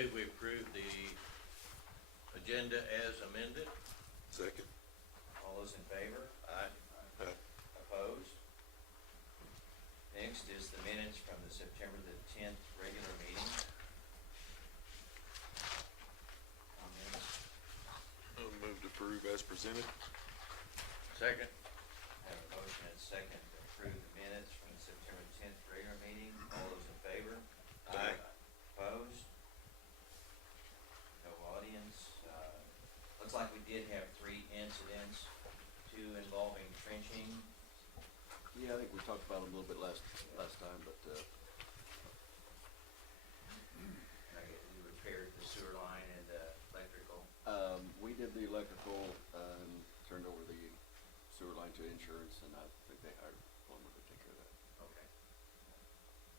move we approve the agenda as amended. Second. All those in favor? Aye. Opposed? Next is the minutes from the September the 10th regular meeting. Comments? I'll move to approve as presented. Second. Have a motion and a second to approve the minutes from the September 10th regular meeting. All those in favor? Aye. Opposed? No audience. Looks like we did have 3 incidents, 2 involving trenching. Yeah, I think we talked about them a little bit last time, but, We repaired the sewer line and electrical. we did the electrical, and turned over the sewer line to insurance, and I think they hired a plumber to take care of that. Okay.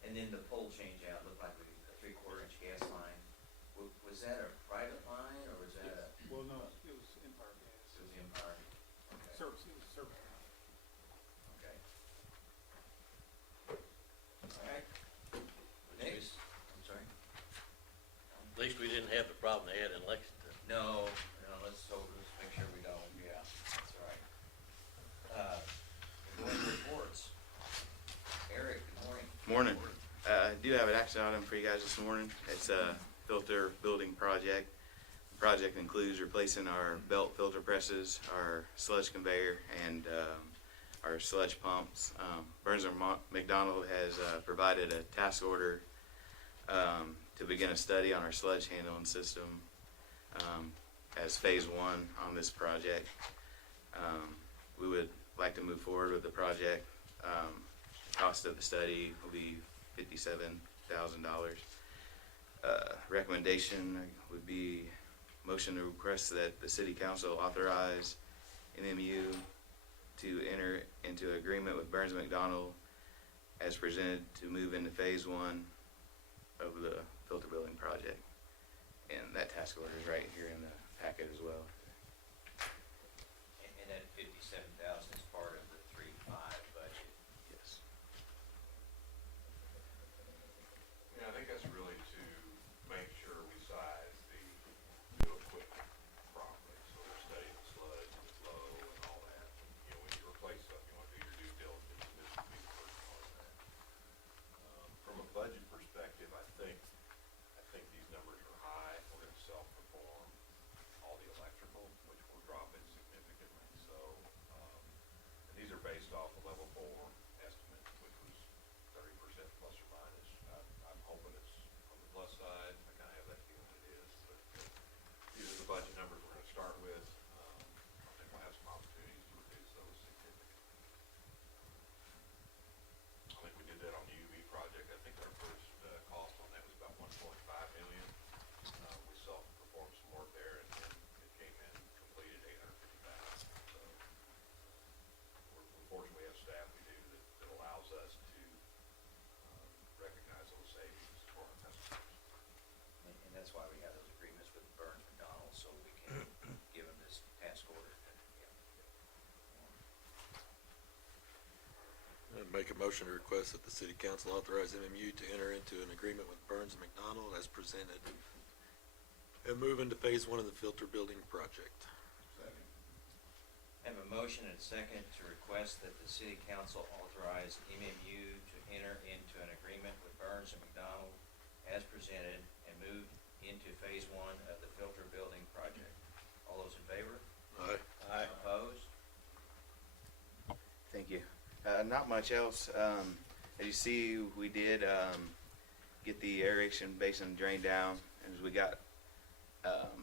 And then the pole change out looked like a 3/4 inch gas line. Was that a private line or was that a, Well, no, it was Empire Gas. it was Empire? Okay. Service, it was service. Okay. All right. Next, I'm sorry. At least we didn't have the problem they had in Lexington. No, let's make sure we don't, yeah, that's all right. Good morning reports. Eric, good morning. Morning. I do have an action item for you guys this morning. It's a filter building project. The project includes replacing our belt filter presses, our sludge conveyor, and our sludge pumps. Burns and McDonald has provided a task order to begin a study on our sludge handling system as phase 1 on this project. We would like to move forward with the project. Cost of the study will be $57,000. Recommendation would be motion to request that the city council authorize MMU to enter into agreement with Burns McDonald as presented to move into phase 1 of the filter building project. And that task order is right here in the packet as well. And that 57,000 is part of the 3.5 budget. Yes. Yeah, I think that's really to make sure we size the new equipment properly, so we're studying the sludge and the flow and all that. You know, when you replace something, you want to do your due diligence, and this would be the first part of that. From a budget perspective, I think these numbers are high. We're gonna self-perform all the electrical, which we're dropping significantly, so, and these are based off a level 4 estimate, which was 30% plus or minus. I'm hoping it's on the plus side. I kinda have that feeling it is, but these are the budget numbers we're gonna start with. I think we'll have some opportunities to reduce those significantly. I think we did that on the UV project. I think our first cost on that was about 1.5 million. We self-performed some work there, and it came in completed 850,000. So we're fortunate we have staff we do that allows us to recognize those savings for our customers. And that's why we have those agreements with Burns McDonald, so we can give them this task order. I'd make a motion to request that the city council authorize MMU to enter into an agreement with Burns and McDonald as presented and move into phase 1 of the filter building project. Have a motion and a second to request that the city council authorize MMU to enter into an agreement with Burns and McDonald as presented and move into phase 1 of the filter building project. All those in favor? Aye. Aye. Opposed? Thank you. Not much else. As you see, we did get the aeration basin drained down. As we got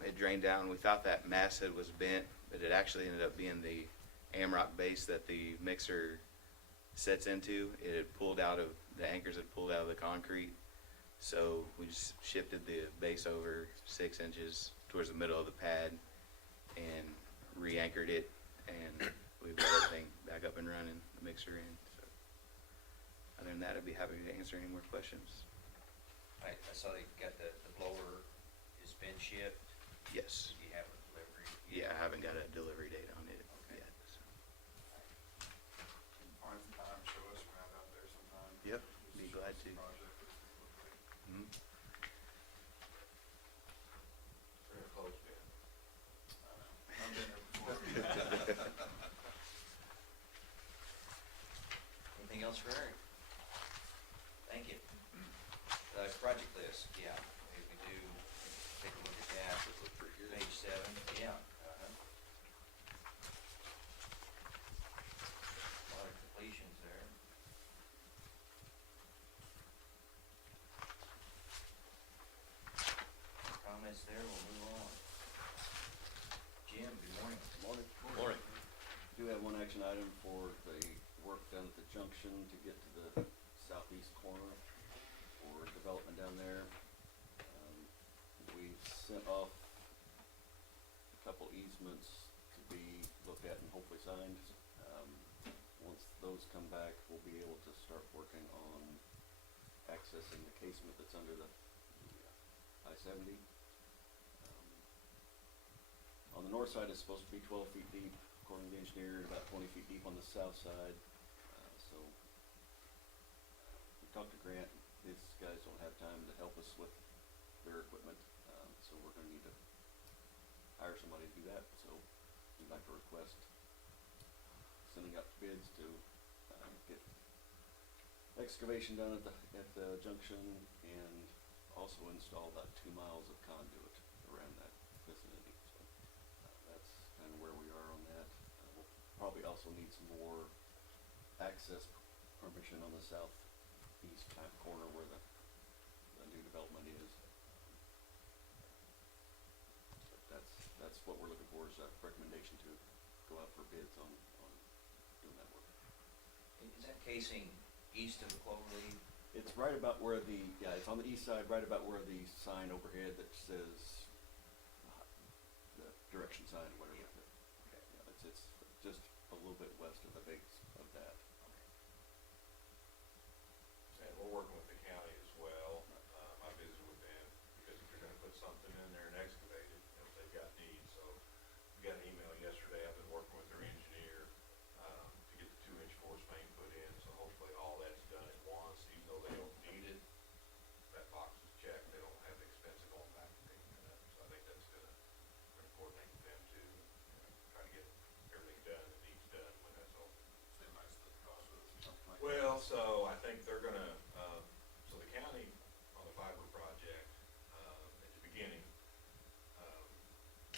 it drained down, we thought that masthead was bent, but it actually ended up being the AMROC base that the mixer sets into. It had pulled out of, the anchors had pulled out of the concrete. So we just shifted the base over 6 inches towards the middle of the pad and re-anchored it, and we've got everything back up and running, the mixer in. So other than that, I'd be happy to answer any more questions. I saw they got the blower has been shipped. Yes. Do you have a delivery? Yeah, I haven't got a delivery date on it Okay. yet. So. Find some time, show us around out there sometime. Yep, Just be show glad us to. the project, what it's looking like. Mhm. else for Eric? Thank you. Project list, yeah, we do, take a look at that. Look pretty good. Page 7, yeah. A lot of completions there. Comments there, we'll move on. Jim, good morning. Morning. Morning. Do have one action item for the work down at the junction to get to the southeast corner for development down there. We sent off a couple easements to be looked at and hopefully signed. Once those come back, we'll be able to start working on accessing the casement that's under the I-70. On the north side, it's supposed to be 12 feet deep, according to the engineer, and about 20 feet deep on the south side. We talked to Grant. His guys don't have time to help us with their equipment, so we're gonna need to hire somebody to do that. So we'd like to request sending out bids to get excavation done at the junction and also install about 2 miles of conduit around that vicinity. So that's kind of where we are on that. We'll probably also need some more access permission on the southeast kind of corner where the new development is. But that's what we're looking for, is a recommendation to go out for bids on doing that work. Is that casing east of the Clover Leaf? It's right about where it's on the east side, right about where the sign overhead that says, the direction sign, whatever. Yeah. Okay. Yeah, it's just a little bit west of the base of that. And we're working with the county as well. I visited with them because if they're gonna put something in there and excavate it, they've got needs. So we got an email yesterday. I've been working with their engineer, to get the 2-inch force main put in. So hopefully all that's done at once, even though they don't need it. That box is checked. They don't have the expense of going back and picking it up. So I think that's gonna coordinate with them to, try to get everything done that needs done when that's open. They might split the cost with us or something like that. Well, so I think they're gonna, so the county on the fiber project, at the beginning,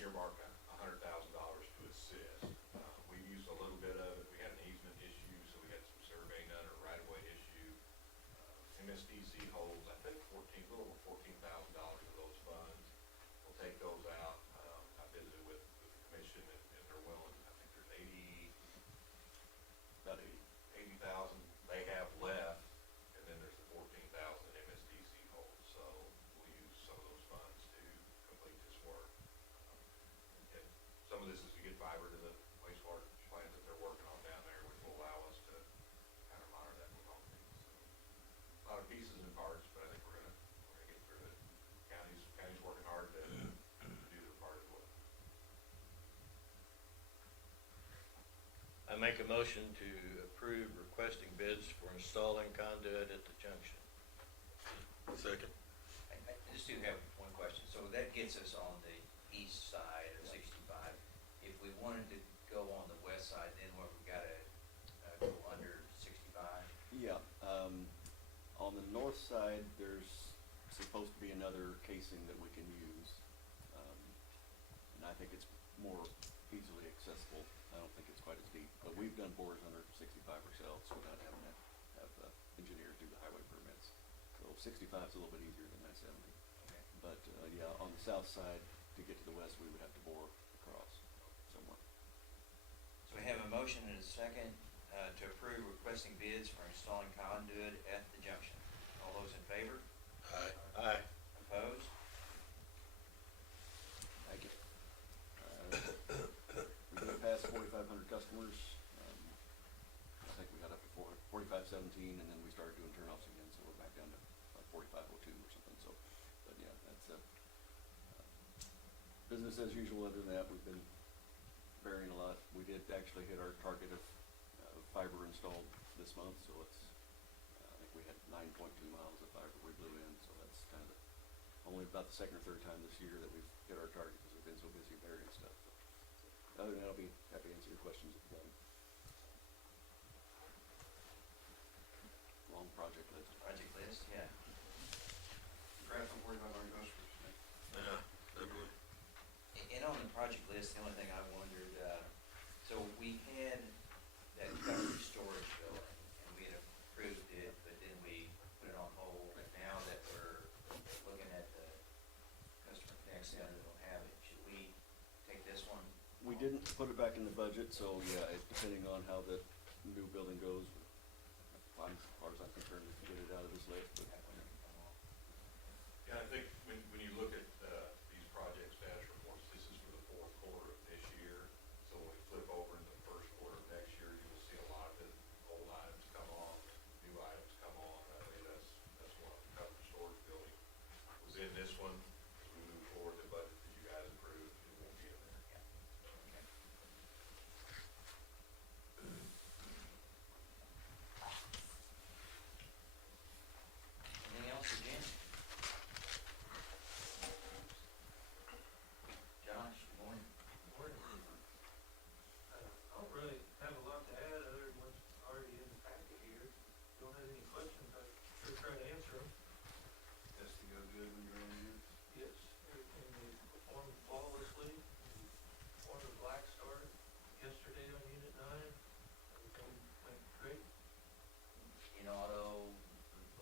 earmarked $100,000 to assist. We used a little bit of it. We had an easement issue, so we had some surveying done, or right-of-way issue. MSDC holds, I think, a little over $14,000 of those funds. We'll take those out. I visited with the commission, and they're willing, I think there's About 80,000 they have left, and then there's the 14,000 that MSDC holds. So we'll use some of those funds to complete this work. And some of this is to get fiber to the wastewater plant that they're working on down there, which will allow us to kind of monitor that remotely. So a lot of pieces and parts, but I think we're gonna get through it. County's working hard to do their part as well. I make a motion to approve requesting bids for installing conduit at the junction. Second. I just do have one question. So that gets us on the east side of 65. If we wanted to go on the west side, then what, we gotta go under 65? Yeah, on the north side, there's supposed to be another casing that we can use. And I think it's more easily accessible. I don't think it's quite as deep, but we've done bores under 65 ourselves without having to have engineers do the highway permits. So 65 is a little bit easier than I-70. Okay. But, yeah, on the south side, to get to the west, we would have to bore across somewhere. So we have a motion and a second to approve requesting bids for installing conduit at the junction. All those in favor? Aye. Aye. Opposed? Thank you. We got past 4,500 customers. I think we got up to 4,517, and then we started doing turnoffs again, so we're back down to like 4,502 or something. So, but yeah, that's business as usual. Other than that, we've been varying a lot. We did actually hit our target of fiber installed this month, so it's I think we had 9.2 miles of fiber we blew in, so that's kind of only about the second or third time this year that we've hit our target because we've been so busy burying stuff. So, other than that, I'll be happy to answer your questions if you got them. project list, the only thing I wondered, so we had that covered storage building, and we had approved it, but then we put it on hold. And now that we're looking at the customer connect center that don't have it, should we take this one? We didn't put it back in the budget, so yeah, depending on how the new building goes, as far as I'm concerned, we can get it out of this list, but. That one can come off. Yeah, I think when you look at, these project status reports, this is for the fourth quarter of this year. So when we flip over into the first quarter of next year, you will see a lot of the old items come on, new items come on. I think that's one of the covered storage building was in this one. As we move forward, the budget that you guys approved, it won't be in there. Okay. Anything else, again? Josh, good morning. Morning. I don't really have a lot to add other than what's already in the packet here. If you don't have any questions, I'll sure try to answer them. Testing go good when you're in here? Yes, everything we performed flawlessly. We performed a black start yesterday on Unit 9. Everything went great. In auto,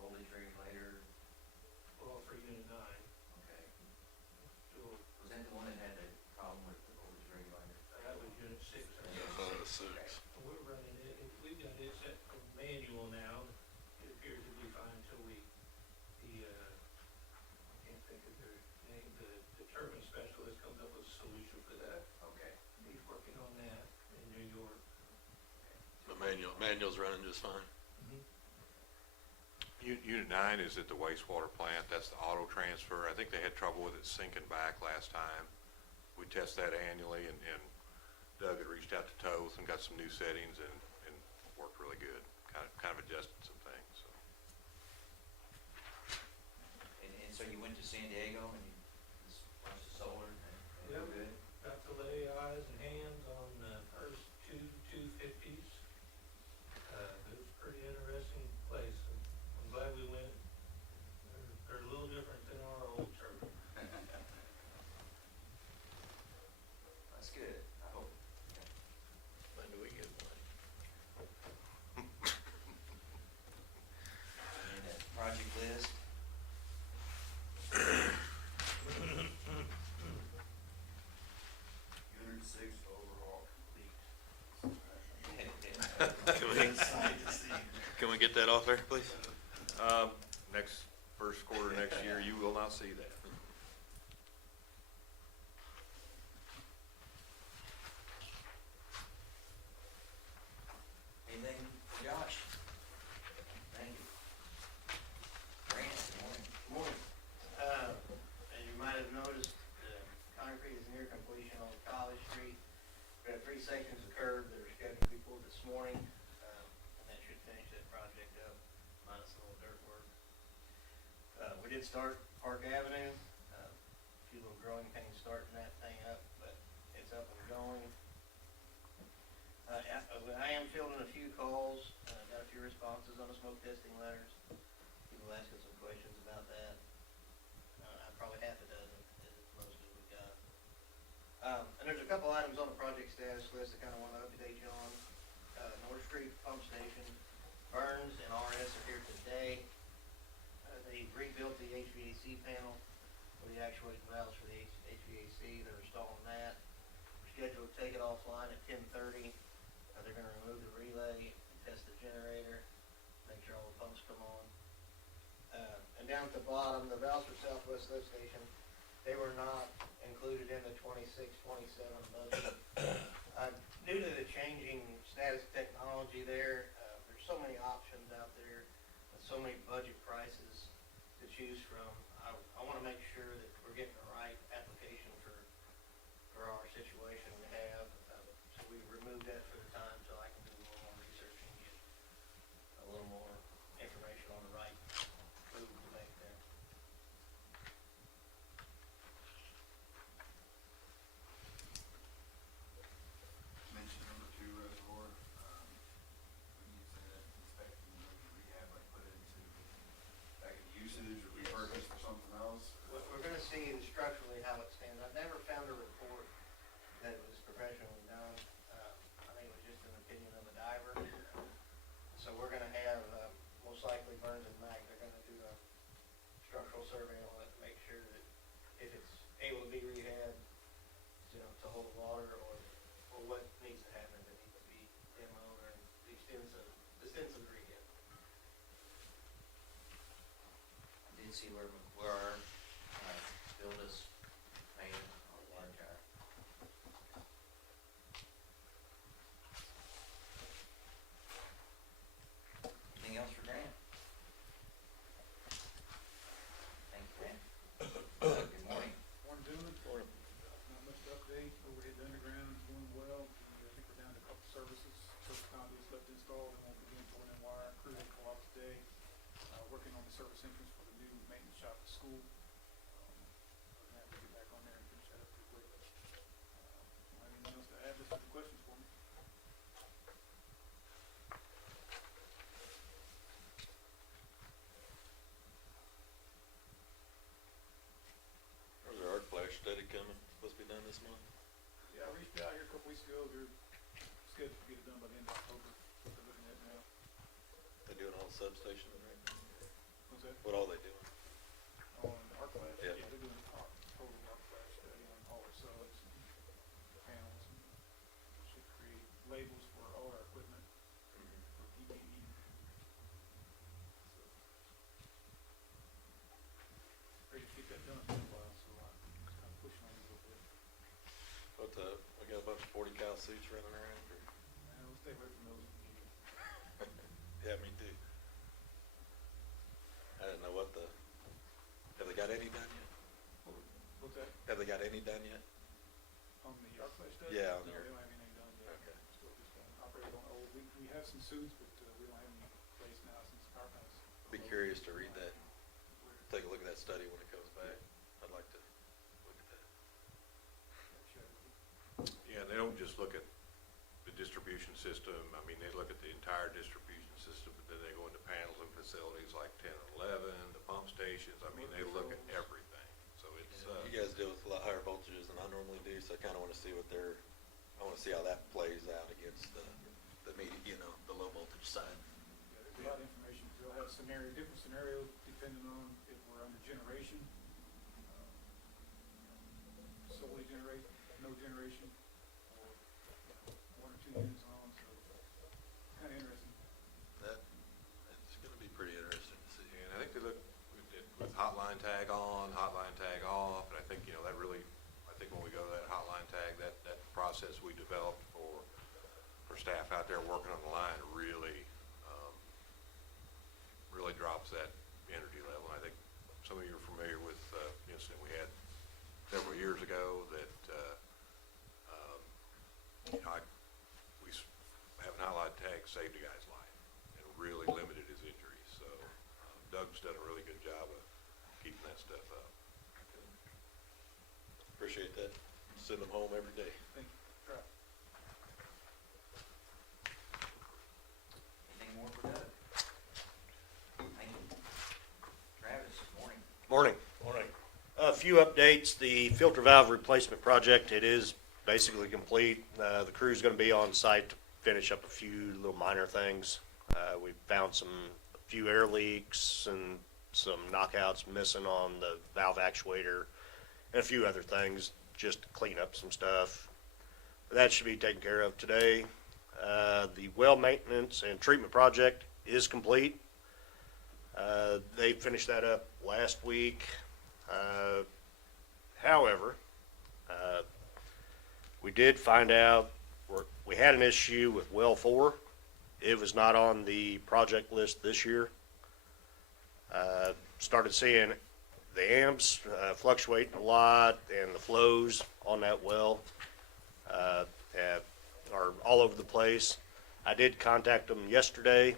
voltage regulator, Well, for Unit 9, okay. still, Was that the one that had the problem with the voltage regulator? that was Unit 6. I guess. Okay. We're running it, we've got it set for manual now. It appears to be fine until I can't think of their name, the turbine specialist comes up with a solution for that. Okay. He's working on that in New York. The manual's running just fine. Unit 9 is at the wastewater plant. That's the auto transfer. I think they had trouble with it sinking back last time. We test that annually, and Doug had reached out to Toth and got some new settings and worked really good. Kind of adjusted some things, so. And so you went to San Diego and you watched the solar and Yep. we're good? Got to lay eyes and hands on the first two 250s. It was a pretty interesting place. I'm glad we went. They're a little different than our old turbine. That's good, I hope. When do we get one? And that project list, Unit 6 overall complete. Can we get that off there, please? First quarter next year, you will not see that. anything for Josh? Thank you. Grant, good morning. Good morning. As you might have noticed, concrete is near completion on College Street. We've got 3 sections of curb that are scheduled to be poured this morning, and that should finish that project up, minus a little dirt work. We did start Park Avenue, a few little growing pains starting that thing up, but it's up and going. I am fielding a few calls, got a few responses on the smoke testing letters. People asking some questions about that. Probably half a dozen is most of we got. And there's a couple items on the project status list I kind of want to update you on. North Street Pump Station, Burns and RS are here today. They rebuilt the HVAC panel with the actuating valves for the HVAC. They're installing that. We're scheduled to take it offline at 10:30. They're going to remove the relay, test the generator, make sure all the pumps come on. And down at the bottom, the valves for Southwest Lift Station, they were not included in the 26-27 budget. Due to the changing status of technology there, there's so many options out there and so many budget prices to choose from. I want to make sure that we're getting the right application for our situation we have. So we removed that for the time so I can do a little more research and get a little more information on the right move to make there. Mentioned number 2 reservoir, when you say that inspecting, rehab, like put it into back in usage or repurposed for something else? We're gonna see structurally how it stands. I've never found a report able to be rehabbed, you know, to hold water, or what needs to happen that needs to be demoed, or the extensive rehab. I did see where McGuire, billed us paying on the water tower. Anything else for Grant? Thank you, Grant. Good morning. One doing, not much to update, overhead to underground is going well. I think we're down to a couple services, service conduits left installed, and we'll begin pulling in wire, crew will go out today. Working on the service entrance for the new maintenance shop at school. We're gonna have to get back on there and finish that up pretty quick. Don't have anything else to add, just some questions for me. There's our arc flash study coming, supposed to be done this month. Yeah, I reached out here a couple weeks ago, they're scheduled to get it done by the end of October, what they're looking at now. They doing all the substations right now? What's that? What all they doing? On arc flash? Yeah. They're doing total arc flash study on all our subs, panels, and should create labels for all our equipment for PPE. So, ready to get that done in a while, so I'm kind of pushing on it a little bit. What we got a bunch of 40 cal suits running around or? We'll stay away from those. Yeah, me too. I didn't know have they got any done yet? What's that? Have they got any done yet? On the arc flash study? Yeah, on No, your- we don't have anything done yet. Okay. Still just operating on old, we have some suits, but we don't have any place now since power plants. Be curious to read that, take a look at that study when it comes back. I'd like to look at that. Yeah, they don't just look at the distribution system. I mean, they look at the entire distribution system, but then they go into panels and facilities like 10 and 11, the pump stations. I mean, they look at everything. So it's, You guys deal with a lot higher voltages than I normally do, so I kinda wanna see I wanna see how that plays out against the the low voltage side. Yeah, there's a lot of information. We'll have different scenarios depending on if we're under generation, solely generate, no generation, or one or two units on, so kind of interesting. It's gonna be pretty interesting to see. and I think they look with hotline tag on, hotline tag off, and I think, that really, I think when we go to that hotline tag, that process we developed for staff out there working on the line really drops that energy level. And I think some of you are familiar with the incident we had several years ago that, having hotline tag saved a guy's life and really limited his injuries. So Doug's done a really good job of keeping that stuff up. Appreciate that. Send them home every day. Thank you. Try. Anything more for Doug? Thank you. Travis, good morning. Morning. Morning. A few updates. The filter valve replacement project, it is basically complete. The crew's going to be on site to finish up a few little minor things. We found a few air leaks and some knockouts missing on the valve actuator and a few other things just to clean up some stuff. That should be taken care of today. The well maintenance and treatment project is complete. They finished that up last week. However, we did find out we had an issue with well 4. It was not on the project list this year. Started seeing the amps fluctuating a lot, and the flows on that well are all over the place. I did contact them yesterday,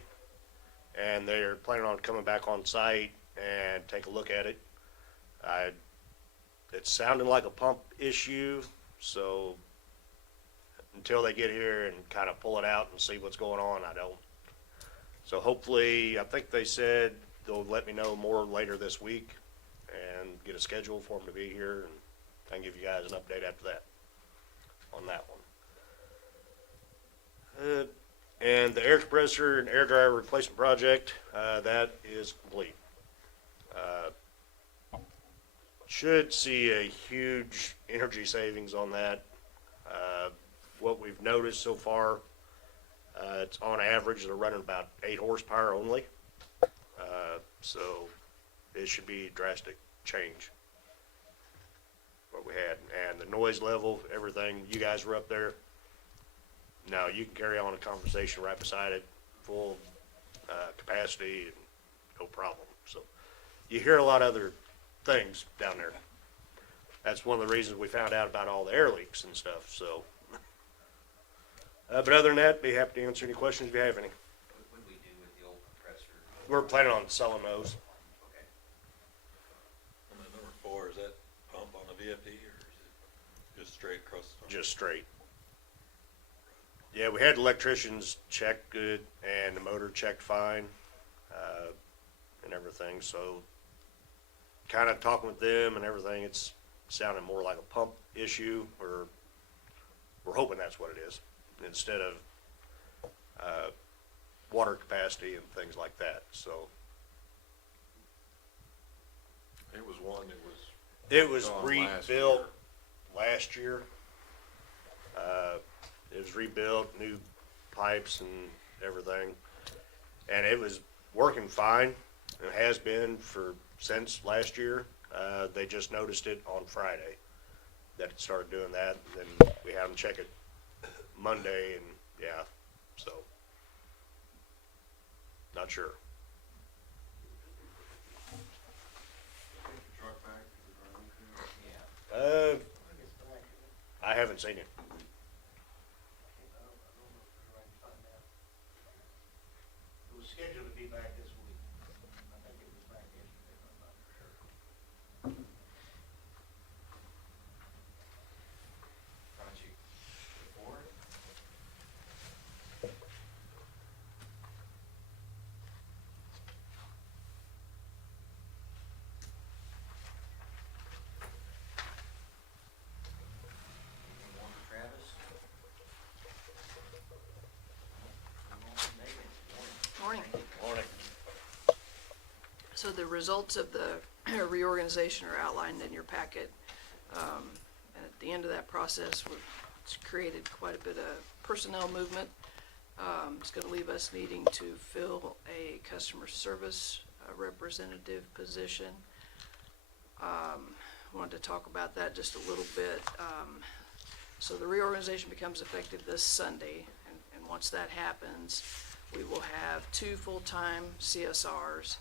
and they're planning on coming back on site and take a look at it. It's sounding like a pump issue, so until they get here and kind of pull it out and see what's going on, I don't. So hopefully, I think they said they'll let me know more later this week and get a schedule for them to be here, and I can give you guys an update after that on that one. And the air compressor and air dryer replacement project, that is complete. Should see a huge energy savings on that. What we've noticed so far, it's on average, they're running about 8 horsepower only. So it should be a drastic change what we had. And the noise level, everything, you guys were up there. Now you can carry on a conversation right beside it, full capacity, and no problem. So you hear a lot of other things down there. That's one of the reasons we found out about all the air leaks and stuff. So, but other than that, be happy to answer any questions if you have any. What would we do with the old compressor? We're planning on selling those. Okay. And then number 4, is that pump on a VFD or is it just straight across the front? Just straight. Yeah, we had electricians check good and the motor checked fine, and everything. So kind of talking with them and everything, it's sounding more like a pump issue, or we're hoping that's what it is, instead of water capacity and things like that. So It was one that was. it was gone rebuilt last year. It was rebuilt, new pipes and everything, and it was working fine. It has been since last year. They just noticed it on Friday that it started doing that. And then we had them check it Monday, and yeah, so not sure. Take the truck back to the ground too. Yeah. I haven't seen it. It was scheduled to be back this week. I think it was back yesterday, but I'm not for sure. Project 4? Anything more for Travis? Morning. Morning. So the results of the reorganization are outlined in your packet. And at the end of that process, it's created quite a bit of personnel movement. It's going to leave us needing to fill a customer service representative position. Wanted to talk about that just a little bit. So the reorganization becomes effective this Sunday, and once that happens, we will have 2 full-time CSRs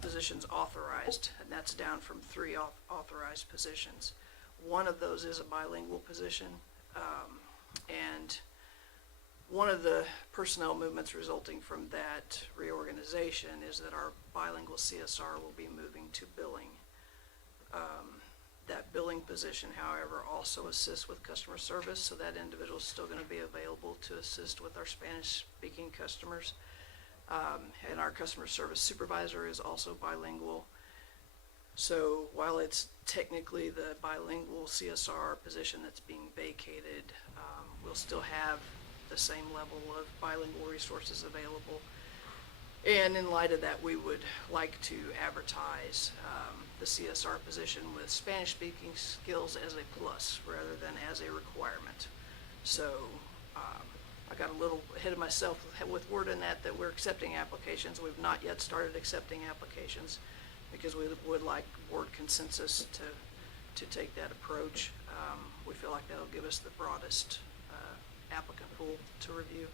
positions authorized, and that's down from 3 authorized positions. One of those is a bilingual position, and one of the personnel movements resulting from that reorganization is that our bilingual CSR will be moving to billing. That billing position, however, also assists with customer service, so that individual is still going to be available to assist with our Spanish-speaking customers. And our customer service supervisor is also bilingual. So while it's technically the bilingual CSR position that's being vacated, we'll still have the same level of bilingual resources available. And in light of that, we would like to advertise the CSR position with Spanish-speaking skills as a plus rather than as a requirement. So I got a little ahead of myself with wording that we're accepting applications. We've not yet started accepting applications because we would like board consensus to take that approach. We feel like that'll give us the broadest applicant pool to review.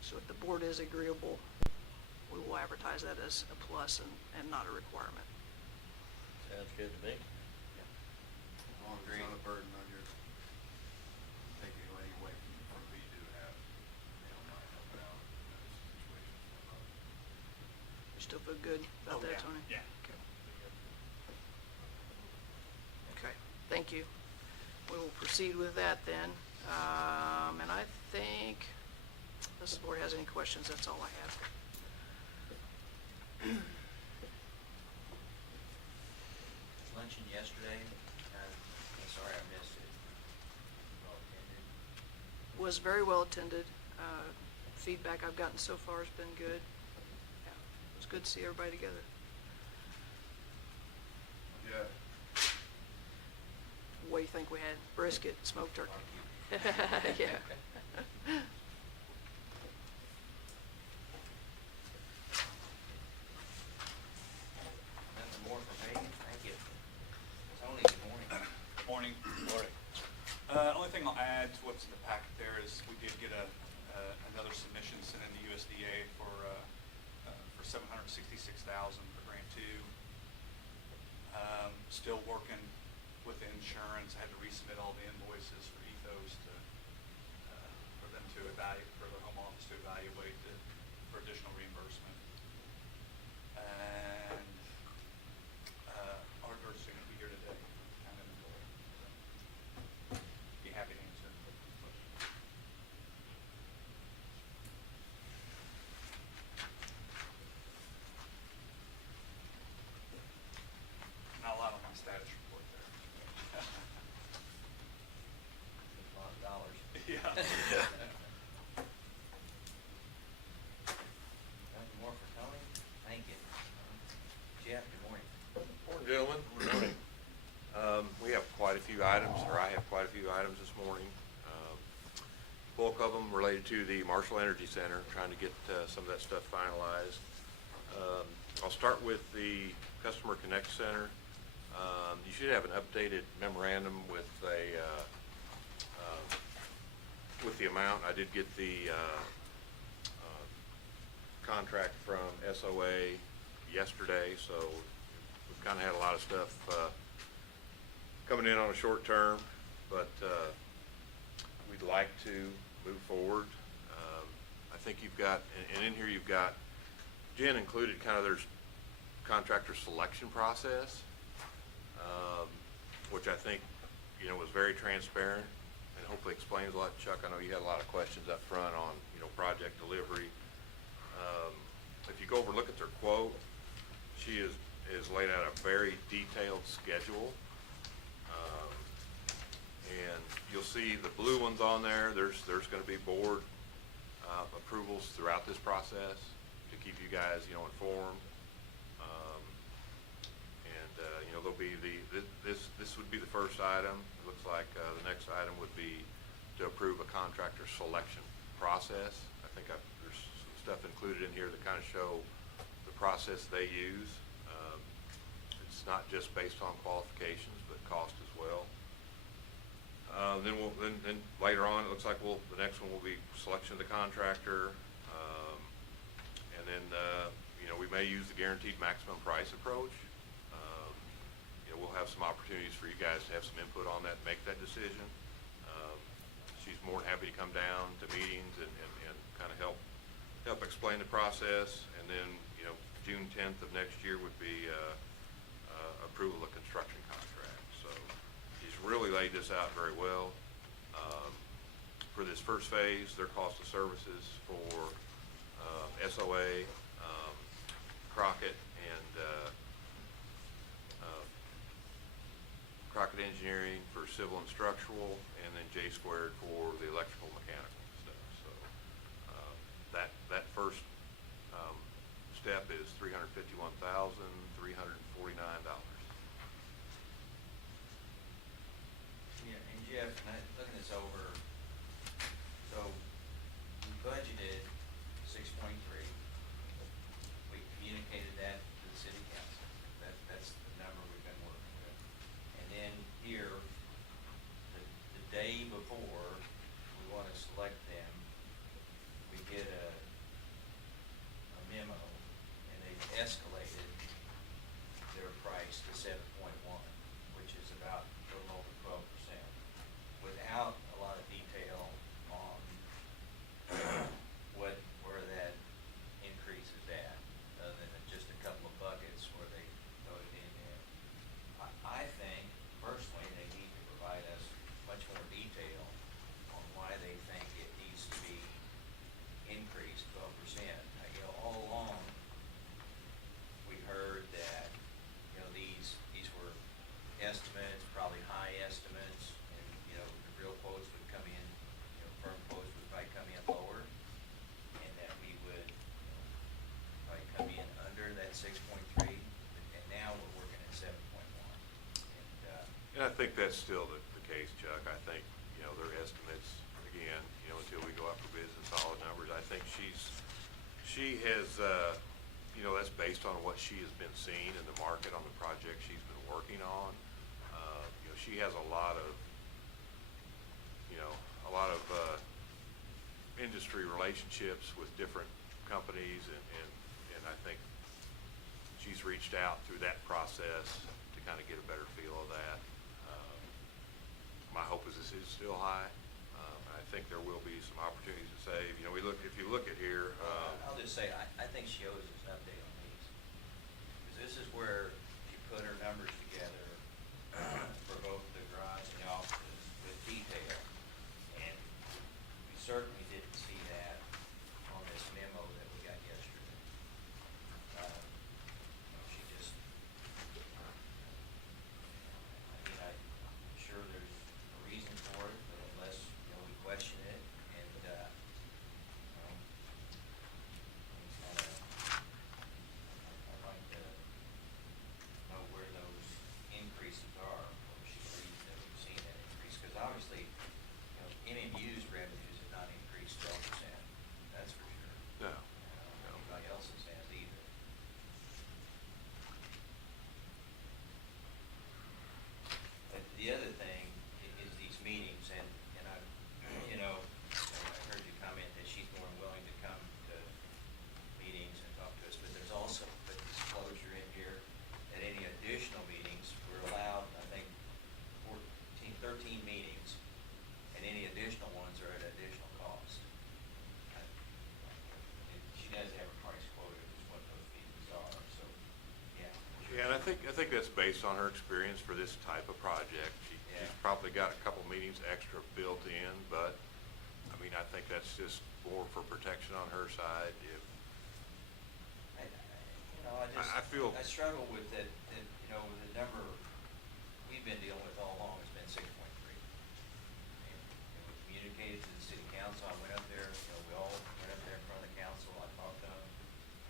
So if the board is agreeable, we will advertise that as a plus and not a requirement. Sounds good to me. As long as it's not a burden on your, taking away from me to have, not help out in those situations. You still feel good about that, Tony? Yeah. Okay, thank you. We will proceed with that then. And I think, unless the board has any questions, that's all I have. Luncheon yesterday, I'm sorry I missed it. Well attended. Was very well attended. Feedback I've gotten so far has been good. Yeah, it was good to see everybody together. what do you think we had? Brisket, smoked turkey. Yeah. Nothing more from me, thank you. Tony, good morning. Morning. Morning. Only thing I'll add to what's in the packet there is we did get another submission sent in the USDA for $766,000 for grant 2. Still working with the insurance. I had to resubmit all the invoices for Ethos for them to evaluate, for the home office to evaluate for additional reimbursement. And auditor's going to be here today, kind of in the board. Be happy to answer. Not a lot on my status report there. A lot of dollars. Yeah. Nothing more for Tony? Thank you. Jeff, good morning. Morning, gentlemen. Good morning. We have quite a few items, or I have quite a few items this morning. Bulk of them related to the Marshall Energy Center, trying to get some of that stuff finalized. I'll start with the Customer Connect Center. You should have an updated memorandum with the amount. I did get the contract from SOA yesterday, so we've kind of had a lot of stuff coming in on a short term, but we'd like to move forward. I think you've got, and in here you've got, Jen included kind of their contractor selection process, which I think, you know, was very transparent and hopefully explains a lot. Chuck, I know you had a lot of questions up front on, you know, project delivery. If you go over and look at their quote, she is laid out a very detailed schedule. And you'll see the blue ones on there. There's going to be board approvals throughout this process to keep you guys, you know, informed. You know, there'll be this would be the first item. It looks like the next item would be to approve a contractor selection process. I think there's some stuff included in here that kind of show the process they use. It's not just based on qualifications, but cost as well. Then later on, it looks like the next one will be selection of the contractor, and then you know, we may use the guaranteed maximum price approach. You know, we'll have some opportunities for you guys to have some input on that, and make that decision. She's more than happy to come down to meetings and kind of help explain the process. And then, you know, June 10th of next year would be approval of construction contract. So she's really laid this out very well. For this first phase, their cost of services for SOA, Crockett, and Crockett Engineering for civil and structural, and then J Squared for the electrical, mechanical stuff. So that first step is $351,349. Yeah, and Jeff, looking this over, so we budgeted 6.3. We communicated that to the city council. That's the number we've been working with. And then here, the day before we want to select them, we get a memo, and they've escalated their price think that's still the case, Chuck. I think, you know, their estimates, again, you know, until we go out for bids and solid numbers, I think she has, you know, that's based on what she has been seeing in the market on the project she's been working on. You know, she has a lot of, industry relationships with different companies, and I think she's reached out through that process to kind of get a better feel of that. My hope is this is still high. I think there will be some opportunities to save. You know, if you look at here, I'll just say, I think she owes us an update on these. Because this is where she put her numbers together for both the garage and the offices with detail. And we certainly didn't see that on this memo that we got yesterday. She just, I'm sure there's a reason for it, but unless, you know, we question it, and, I'd like to know where those increases are, or she believes that we've seen that increase, because obviously, you know, MMU's revenues have not increased 12%, that's for sure. no. Anybody else's has either. But the other thing is these meetings, and I, you know, I heard you comment that she's more than willing to come to meetings and talk to us, but there's also a disclosure in here that any additional meetings, we're allowed, I think, 13 meetings, and any additional ones are at additional cost. She does have a price quoted as what those fees are, so, yeah. Yeah, and I think that's based on her experience for this type of project. She's Yeah. probably got a couple meetings extra built in, but, I mean, I think that's just more for protection on her side. If, You know, I feel- I struggle with that, you know, the number we've been dealing with all along has been 6.3. And we communicated to the city council, I went up there, you know, we all went up there in front of the council, I talked to them,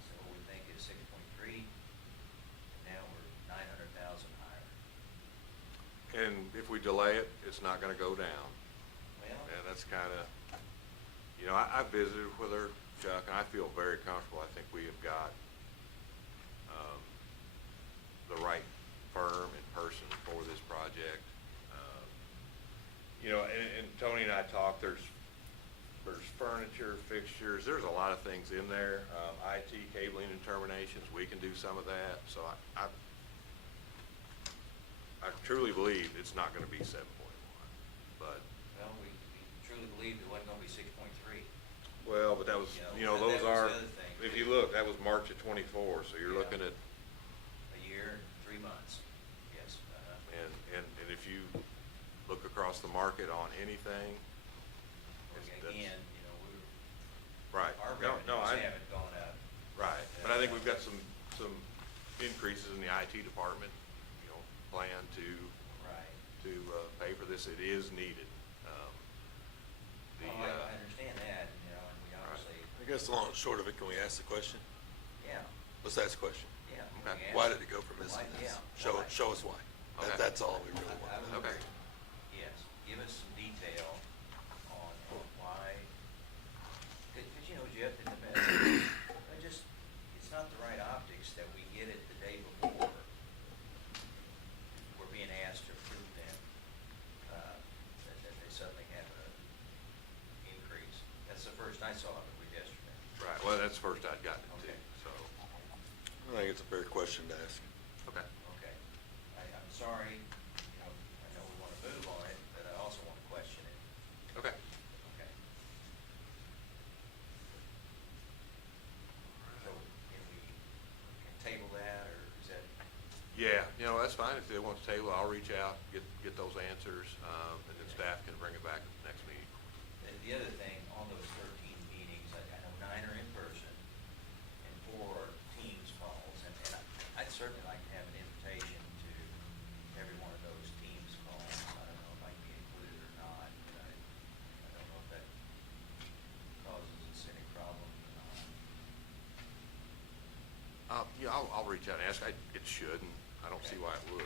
said, what we think is 6.3, and now we're 900,000 higher. and if we delay it, it's not gonna go down. Well, And that's kind of, you know, I visited with her, Chuck, and I feel very comfortable. I think we have got the right firm and person for this project. You know, and Tony and I talked, there's furniture, fixtures, there's a lot of things in there. IT, cabling and terminations, we can do some of that. So I truly believe it's not gonna be 7.1, but. well, we truly believed it wasn't gonna be 6.3. Well, but that was, you know, that those was are, the other thing, if too. you look, that was March of '24, so you're Yeah. looking at, A year, 3 months, yes. and if you look across the market on anything, that's- Again, you know, right. our No, revenues haven't gone up. right, but I think we've got some increases in the IT department, you know, plan to Right. pay for this. It is needed. Oh, I understand that, you know, and we obviously, I guess the long and short of it, can we ask the question? yeah, Let's ask the question. yeah. Okay. we Why asked- did it go from this why- to this? yeah, why? Show us why. Okay. That's all we really I want. would Okay. agree. Yes, give us some detail on why, because, you know, Jeff, in the message, it's not the right optics that we get it the day before we're being asked to approve them, that they suddenly have an increase. That's the first I saw of it was yesterday. Right, well, that's the first I'd gotten it too, Okay. so, I think it's a fair question to ask. okay. Okay. I'm sorry, you know, I know we want to move on it, but I also want to question it. Okay. Okay. So can we table that, or is that, Yeah, you know, that's fine. If they want to table, I'll reach out, get those answers, and then staff can bring it back at the next meeting. and the other thing, on those 13 meetings, I know 9 are in person and 4 are Teams calls, and I'd certainly like to have an invitation to every one of those Teams calls. I don't know if I can be included or not, but I don't know if that causes us any problems or not. Yeah, I'll reach out and ask. It shouldn't. I don't see why it would.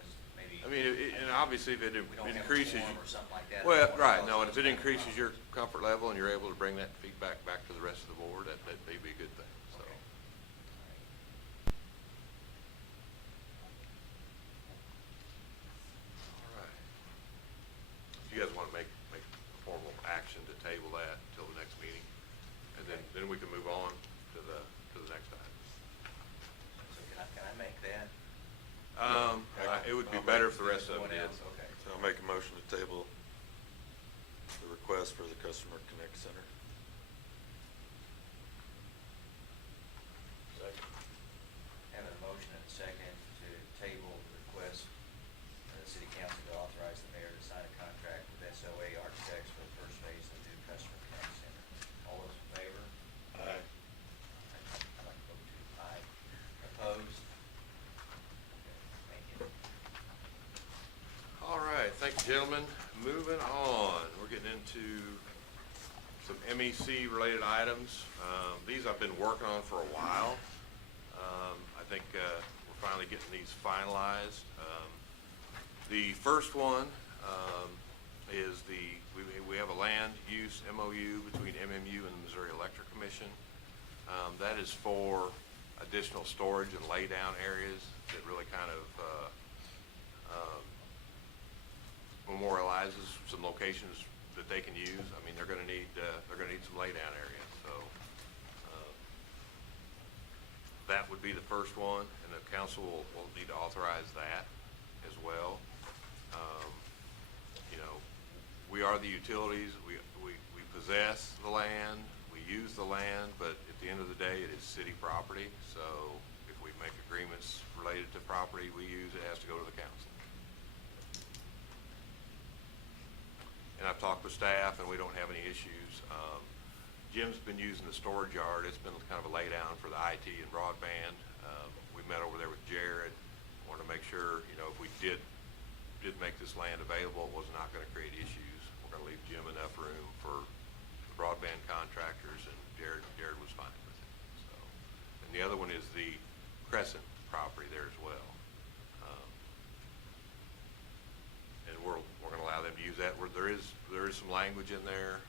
Let's maybe I mean, and obviously if it we don't have a increases. quorum or something like that. Well, One of right, those no, and if it things kind of increases your comfort level and you're able to bring that feedback back to the rest of the board, that may be a good thing, so. Okay. All right. If you guys want to make formal action to table that until the next meeting, and then we can move on to the next item. So can I make that? It would be better if the rest of them Someone did. else? Okay. So I'll make a motion to table the request for the Customer Connect Center. Have a motion and a second to table the request of the city council to authorize the mayor to sign a contract with SOA Architects for the first phase of the new customer connect center. All those in favor? Aye. I'd like to vote too. Aye. Opposed? Okay, thank you. All right, thank you, gentlemen. Moving on, we're getting into some MEC-related items. These I've been working on for a while. I think we're finally getting these finalized. The first one is we have a land use MOU between MMU and the Missouri Electric Commission. That is for additional storage and laydown areas that really kind of memorializes some locations that they can use. I mean, they're gonna need some laydown areas, so. That would be the first one, and the council will need to authorize that as well. You know, we are the utilities, we possess the land, we use the land, but at the end of the day, it is city property, so if we make agreements related to property we use, it has to go to the council. And I've talked with staff, and we don't have any issues. Jim's been using the storage yard. It's been kind of a laydown for the IT and broadband. We met over there with Jared. Wanted to make sure, you know, if we did make this land available, it was not going to create issues. We're going to leave Jim enough room for the broadband contractors, and Jared was fine with it. So, and the other one is the Crescent property there as well. And we're going to allow them to use that. There is some language in there.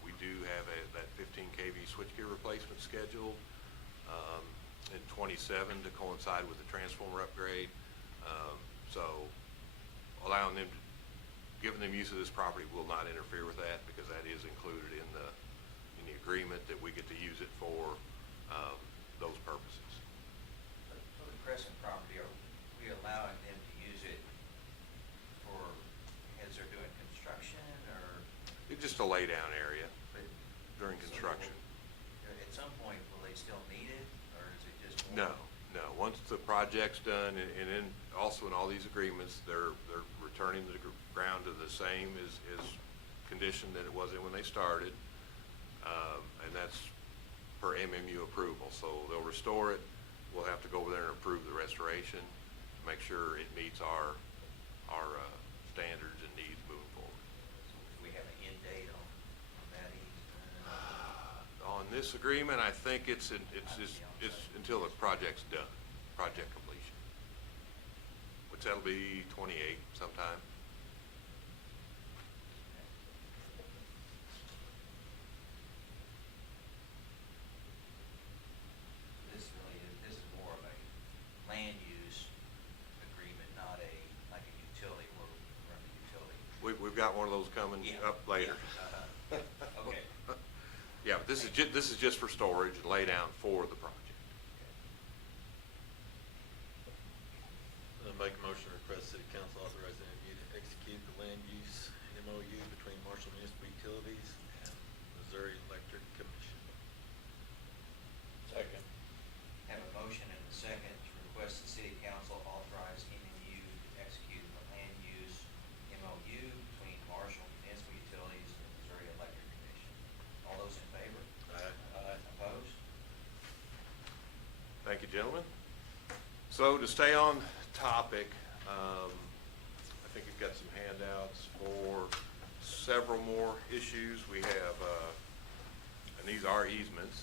We do have that 15 kV switchgear replacement scheduled in 27 to coincide with the transformer upgrade. So giving them use of this property will not interfere with that, because that is included in the agreement that we get to use it for those purposes. So the Crescent property, are we allowing them to use it for, as they're doing construction, or? It's just a laydown area during construction. At some point, will they still need it, or is it just more? No. Once the project's done, and then also in all these agreements, they're returning the ground to the same as condition that it was in when they started. And that's per MMU approval. So they'll restore it. We'll have to go over there and approve the restoration to make sure it meets our standards and needs moving forward. Do we have an end date on that easement? On this agreement, I think it's until the project's done, project completion, which that'll be 28 sometime. This is more of a land use agreement, not like a utility, where we run the utility. We've got one of those coming Yeah, up later. yeah, okay. Yeah, but this is just for storage and lay down for the project. I'll make a motion to request City Council authorize MMU to execute the land use MOU between Marshall Municipal Utilities and Missouri Electric Commission. Second. Have a motion and a second to request the city council authorize MMU to execute the land use MOU between Marshall Municipal Utilities and Missouri Electric Commission. All those in favor? Aye. Opposed? Thank you, gentlemen. So to stay on topic, I think we've got some handouts for several more issues. We have, and these are easements,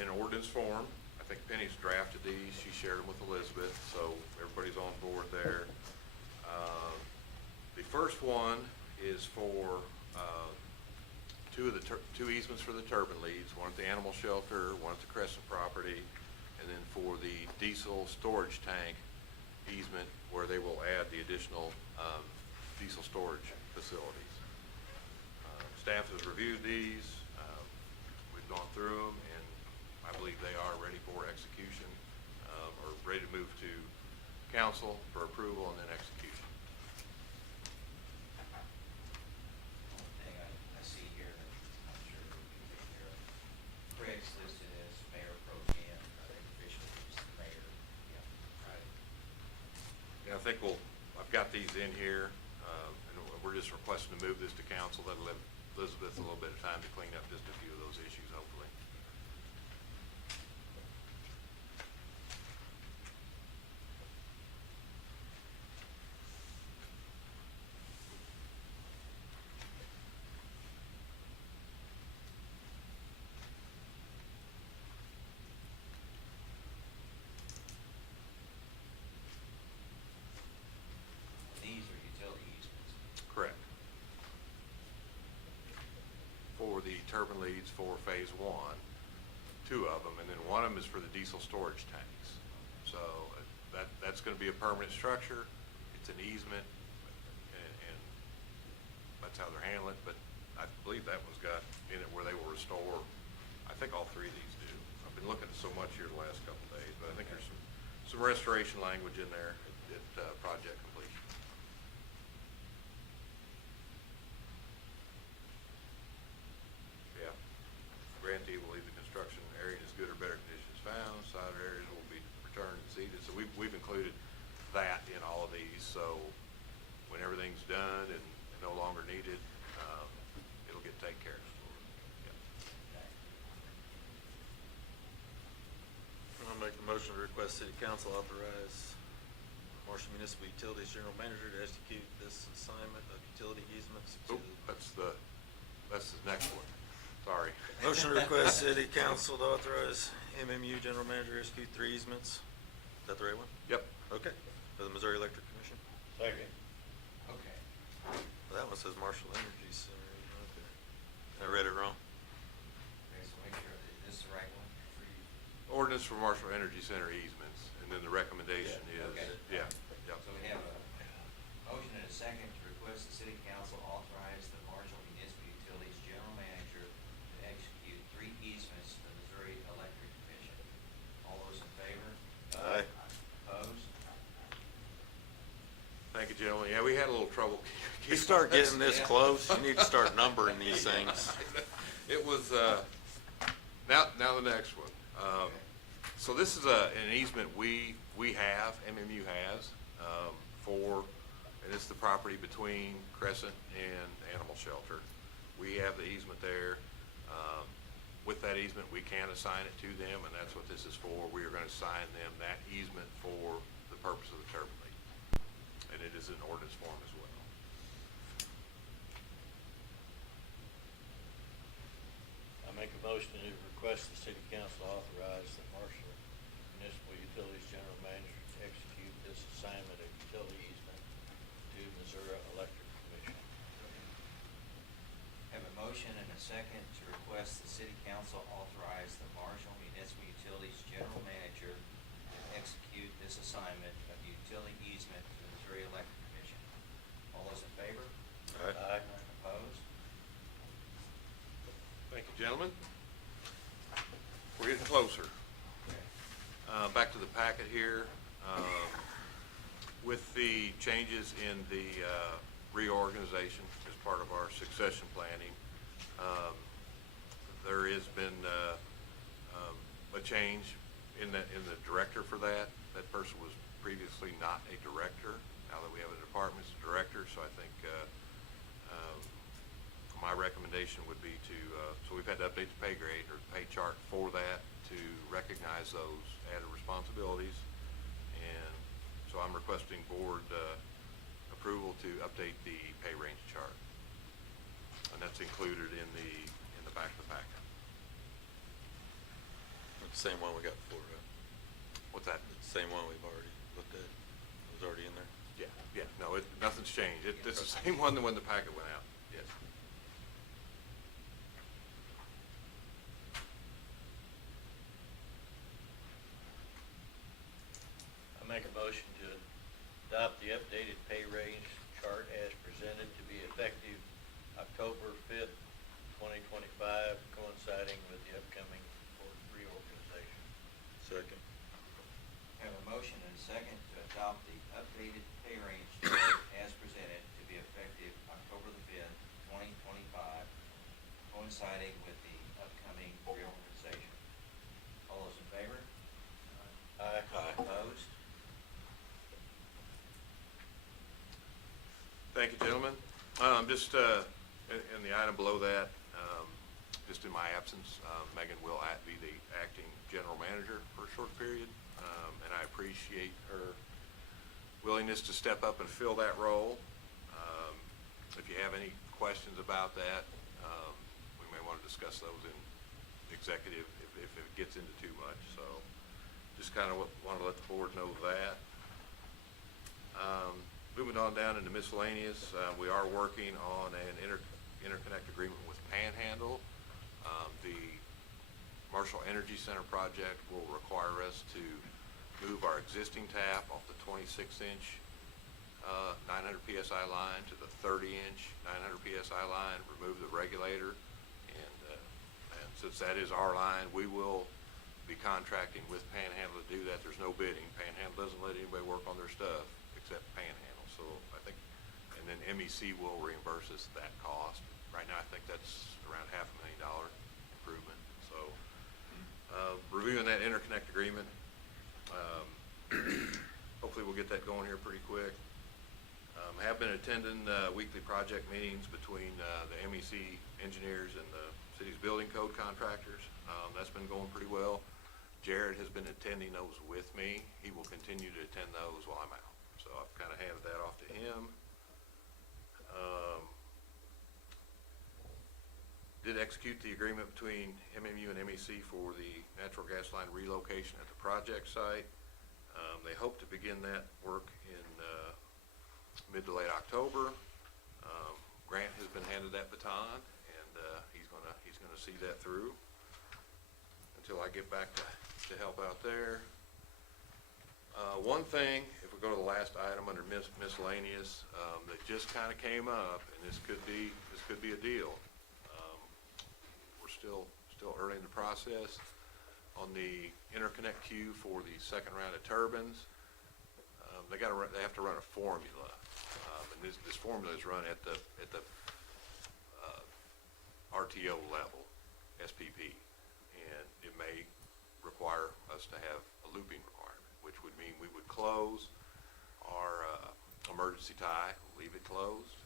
in ordinance form, I think Penny's drafted these, she shared them with Elizabeth, so everybody's on board there. The first one is for two easements for the turbine leads, one at the animal shelter, one at the Crescent property, and then for the diesel storage tank easement where they will add the additional diesel storage facilities. Staff has reviewed these, we've gone through them, and I believe they are ready for execution, or ready to move to council for approval and then execution. Only thing I see here that I'm sure we can take care of. Craig's listed as mayor pro tem, I think officially he's the mayor. Yeah. Right. Yeah, I think I've got these in here, and we're just requesting to move this to council. That'll give Elizabeth a little bit of time to clean up just a few of those issues, hopefully. These are utility easements. Correct. For the turbine leads for phase one, two of them, and then one of them is for the diesel storage tanks. So that's gonna be a permanent structure, it's an easement, and that's how they're handling it, but I believe that one's got in it where they will restore, I think all three of these do. I've been looking at so much here the last couple of days, but I think there's some restoration language in there at project completion. Yeah. Grantee will leave the construction area in as good or better conditions found. Side areas will be returned and seeded. So we've included that in all of these. So when everything's done and no longer needed, it'll get taken care of. Yeah. I'll make a motion to request city council authorize Marshall Municipal Utilities General Manager to execute this assignment of utility easements to. Oh, that's the next one. Sorry. Motion to request city council to authorize MMU General Manager to execute 3 easements. Is that the right one? Yep. Okay. For the Missouri Electric Commission. Second. Okay. Well, that one says Marshall Energy Center. Okay. I read it wrong. Okay, so make sure that this is the right one for you. Ordinance for Marshall Energy Center easements, and then the recommendation Yeah, is, okay. yeah, yep. So we have a motion and a second to request the city council authorize the Marshall Municipal Utilities General Manager to execute 3 easements to the Missouri Electric Commission. All those in favor? Aye. Opposed? Thank you, gentlemen. Yeah, we had a little trouble. You start getting this Yeah. close, you need to start numbering these things. It was, now the next one. So this is an easement we have, MMU has, and it's the property between Crescent and Animal Shelter. We have the easement there. With that easement, we can assign it to them, and that's what this is for. We are gonna assign them that easement for the purpose of the turbine lead. And it is in ordinance form as well. I make a motion to request the city council authorize the Marshall Municipal Utilities General Manager to execute this assignment of utility easement to Missouri Electric Commission. Have a motion and a second to request the city council authorize the Marshall Municipal Utilities General Manager to execute this assignment of utility easement to the Missouri Electric Commission. All those in favor? Aye. Opposed? Thank you, gentlemen. We're getting closer. Back to the packet here. With the changes in the reorganization as part of our succession planning, there has been a change in the director for that. That person was previously not a director. Now that we have a department, it's a director, so I think my recommendation would be to, so we've had to update the pay grade or pay chart for that to recognize those added responsibilities. And so I'm requesting board approval to update the pay range chart. And that's included in the back of the packet. Same one we got before, right? What's that? It's the same one we've already looked at. It was already in there. Yeah, no, nothing's changed. It's the same one than when the packet went out, yes. I make a motion to adopt the updated pay range chart as presented to be effective October 5th, 2025, coinciding with the upcoming board reorganization. Second. Have a motion and a second to adopt the updated pay range chart as presented to be effective October the 5th, 2025, coinciding with the upcoming reorganization. All those in favor? Aye. Opposed? Thank you, gentlemen. Just in the item below that, just in my absence, Megan will be the acting general manager for a short period, and I appreciate her willingness to step up and fill that role. If you have any questions about that, we may want to discuss those in executive if it gets into too much. So just kind of want to let the board know that. Moving on down into miscellaneous, we are working on an interconnect agreement with Panhandle. The Marshall Energy Center project will require us to move our existing tap off the 26-inch 900 PSI line to the 30-inch 900 PSI line, remove the regulator, and since that is our line, we will be contracting with Panhandle to do that. There's no bidding. Panhandle doesn't let anybody work on their stuff except Panhandle. So I think, and then MEC will reimburse us that cost. Right now, I think that's around $500,000 improvement. So reviewing that interconnect agreement, hopefully we'll get that going here pretty quick. I have been attending weekly project meetings between the MEC engineers and the city's building code contractors. That's been going pretty well. Jared has been attending those with me. He will continue to attend those while I'm out. So I've kind of handed that off to him. Did execute the agreement between MMU and MEC for the natural gas line relocation at the project site. They hope to begin that work in mid to late October. Grant has been handed that baton, and he's gonna see that through until I get back to help out there. One thing, if we go to the last item under miscellaneous, that just kind of came up, and this could be a deal. We're still early in the process on the interconnect queue for the second round of turbines. They have to run a formula, and this formula is run at the RTO level, SPP, and it may require us to have a looping requirement, which would mean we would close our emergency tie, leave it closed.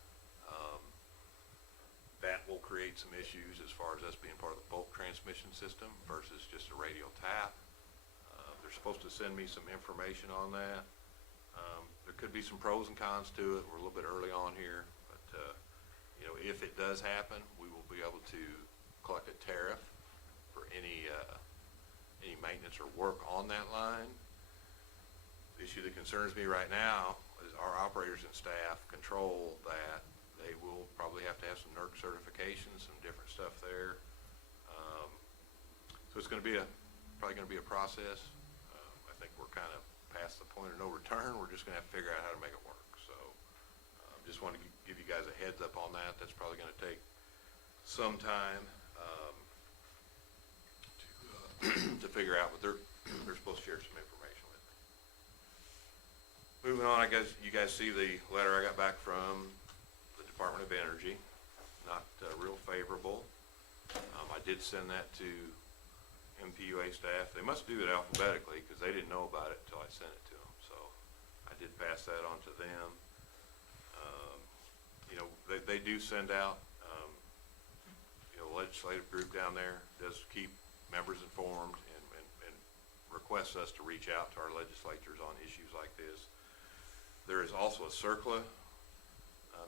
That will create some issues as far as us being part of the bulk transmission system versus just a radial tap. They're supposed to send me some information on that. There could be some pros and cons to it. We're a little bit early on here, but you know, if it does happen, we will be able to collect a tariff for any maintenance or work on that line. The issue that concerns me right now is our operators and staff control that. They will probably have to have some NERC certifications, some different stuff there. So it's probably going to be a process. I think we're kind of past the point of no return. We're just going to have to figure out how to make it work. So just want to give you guys a heads up on that. That's probably going to take some time to figure out, but they're supposed to share some information with me. Moving on, I guess you guys see the letter I got back from the Department of Energy. Not real favorable. I did send that to MPUA staff. They must do it alphabetically because they didn't know about it until I sent it to them. So I did pass that on to them. You know, they do send out, you know, the legislative group down there does keep members informed and requests us to reach out to our legislatures on issues like this. There is also a CERCLA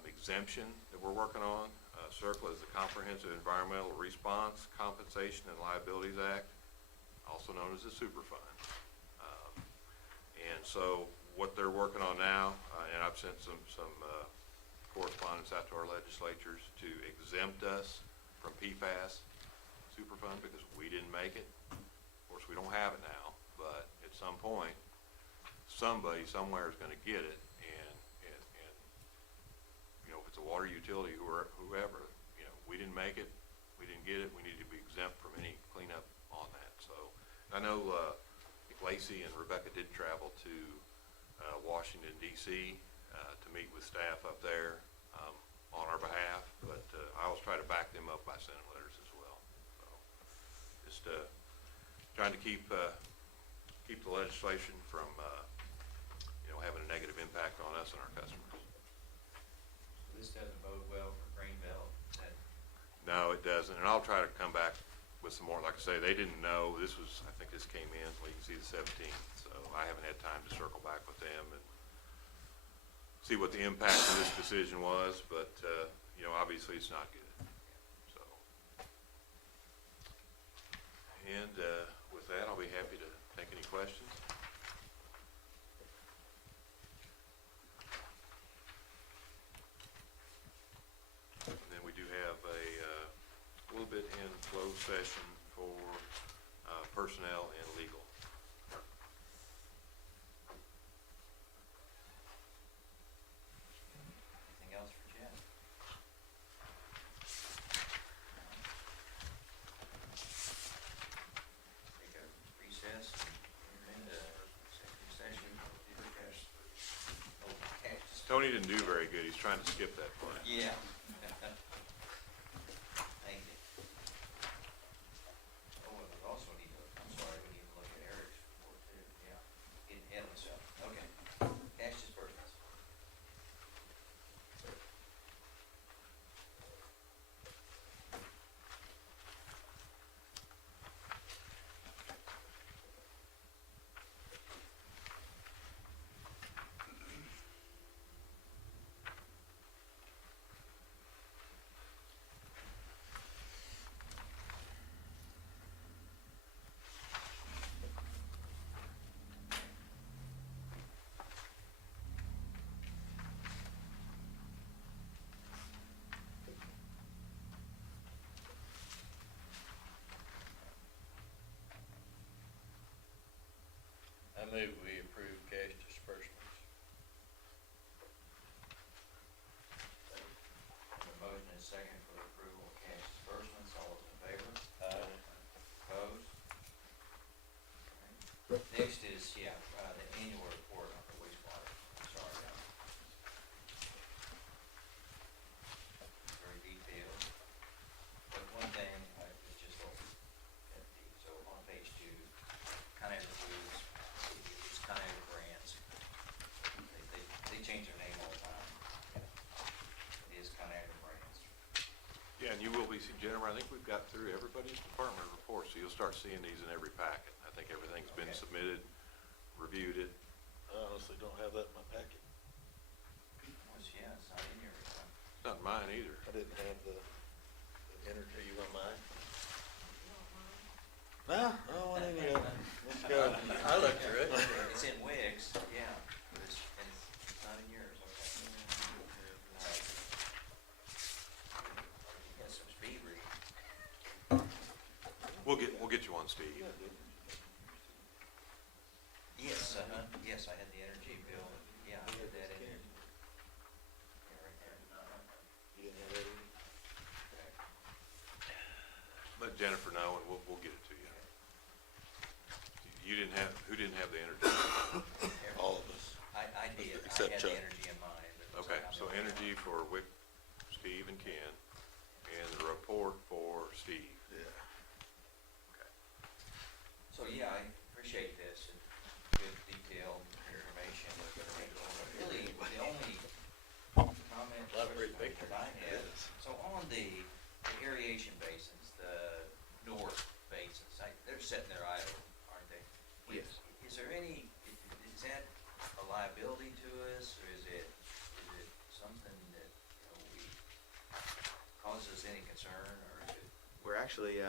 exemption that we're working on. CERCLA is the Comprehensive Environmental Response, Compensation, and Liabilities Act. also known as the Superfund. And so what they're working on now, and I've sent some correspondence out to our legislatures to exempt us from PFAS Superfund because we didn't make it. Of course, we don't have it now, but at some point, somebody somewhere is going to get it, and you know, if it's a water utility or whoever, you know, we didn't make it, we didn't get it, we need to be exempt from any cleanup on that. So I know Lacey and Rebecca did travel to Washington D.C. To meet with staff up there on our behalf, but I always try to back them up by sending letters as well. So just trying to keep the legislation from you know, having a negative impact on us and our customers. This doesn't bode well for Greenbelt. No, it doesn't, and I'll try to come back with some more. Like I say, they didn't know, this was, I think this came in, well, you can see the 17th, so I haven't had time to circle back with them and see what the impact of this decision was, but, you know, obviously it's not good, so. And with that, I'll be happy to take any questions. And then we do have a little bit in closed session for personnel and legal. Anything else for Jen? Take a recess and enter into executive session. Okay. Tony didn't do very good. He's trying to skip that part. Yeah. Thank you. Oh, and we also need to, I'm sorry, we need to look at Eric's report too, yeah. Getting ahead of myself, okay. Cash disbursements. I move we approve cash disbursements. A motion is second for the approval of cash disbursements. All those in favor? Aye. Opposed? All right. Next is, the annual report on the wastewater. I'm sorry. Very detailed. But one thing, it's just a little empty. So on page 2, kind of includes, it's kind of brands. They change their name all the time. It is kind of brands. Yeah, and you will be, Jennifer, I think we've got through everybody's department report, so you'll start seeing these in every packet. I think everything's been Okay. submitted, reviewed it. I honestly don't have that in my packet. Yeah, it's not in here. It's not mine either. I didn't have the energy, you want mine? No, I don't want any of it. Let's go. I looked through it. It's in Wix, yeah, but it's not in yours, okay. All right. You got some speed reading. We'll get you one, Steve. Yes, yes, I had the energy bill, yeah, I had that in there. Yeah, right there. You didn't have that in? Okay. Let Jennifer know, and we'll get it to you. You didn't have, who didn't have the energy? All of us. I did, I Except had Chuck. the energy in mind. but Okay, I'm so the only energy one. for Wick, Steve, and Ken, and the report for Steve. Yeah. Okay. So, yeah, I appreciate this, and good detailed information. Really, the only comment Elaborate that picture. I had, so on the irrigation basins, the north basins, they're sitting there idle, aren't they? Yes. Is there any, is that a liability to us, or is it something that, causes any concern, or is it? We're actually,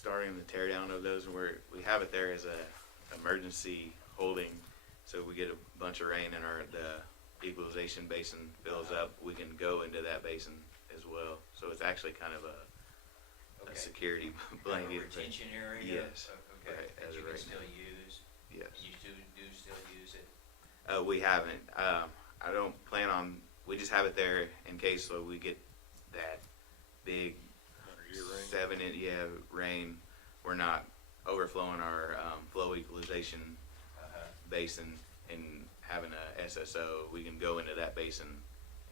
starting the tear down of those, and we have it there as a emergency holding, so we get a bunch of rain and the equalization basin fills up, we can go into that basin as well. So it's actually kind of a Okay. security Kind of a blanket. retention area? Yes. Okay, Right, that as you of can right still now. use? Yes. And you do still use it? We haven't. I don't plan on. We just have it there in case so we get that big 100-year rain. 7-inch rain. We're not overflowing our flow equalization basin and having a SSO. We can go into that basin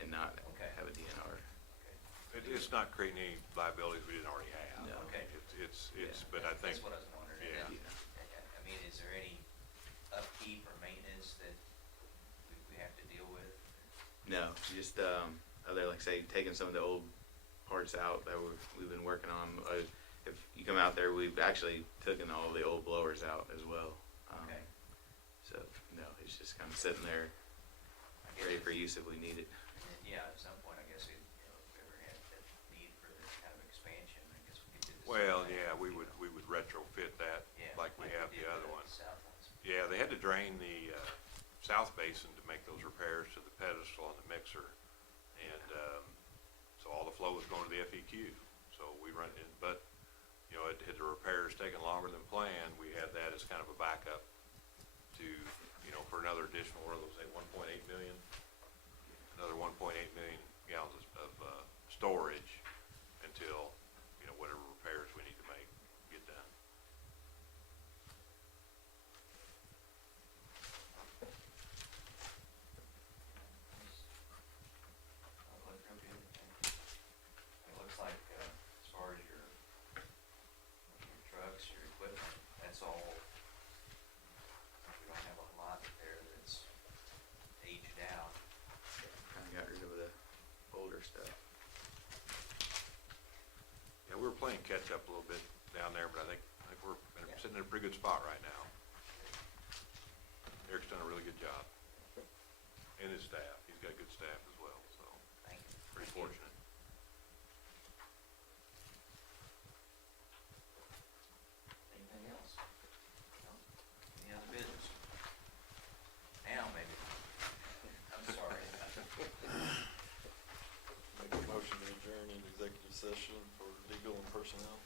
and not Okay. have a DNR. Okay. It's not creating any liabilities we didn't already have. No. Okay. But I think. That's what I was wondering. Yeah. I mean, is there any upkeep or maintenance that we have to deal with? No, just other like say taking some of the old parts out that we've been working on. If you come out there, we've actually taken all the old blowers out as well. Okay. So no, it's just kind of sitting there, ready for use if we need it. And then, yeah, at some point, I guess, if we ever had that need for this kind of expansion, I guess we could do this. Well, yeah, we would retrofit that Yeah, like we have did the other with ones. South ones. Yeah, they had to drain the south basin to make those repairs to the pedestal and the mixer. And so all the flow was going to the FEQ. So we run in, but, you know, had the repairs taken longer than planned, we had that as kind of a backup to, you know, for another additional, what are those, 1.8 million? Another 1.8 million gallons of storage until, you know, whatever repairs we need to make get done. That looked real good. It looks like, as far as your trucks, your equipment, that's all, we don't have a lot there that's aged out. Kind of got rid of the older stuff. Yeah, we were playing catch up a little bit down there, but I think we're sitting in a pretty good spot right now. Eric's done a really good job. And his staff, he's got good staff as well, so Thank you. pretty Thank you. fortunate. Anything else? No? Any other business? Now, maybe. I'm sorry. Make a motion to adjourn in executive session for legal and personnel.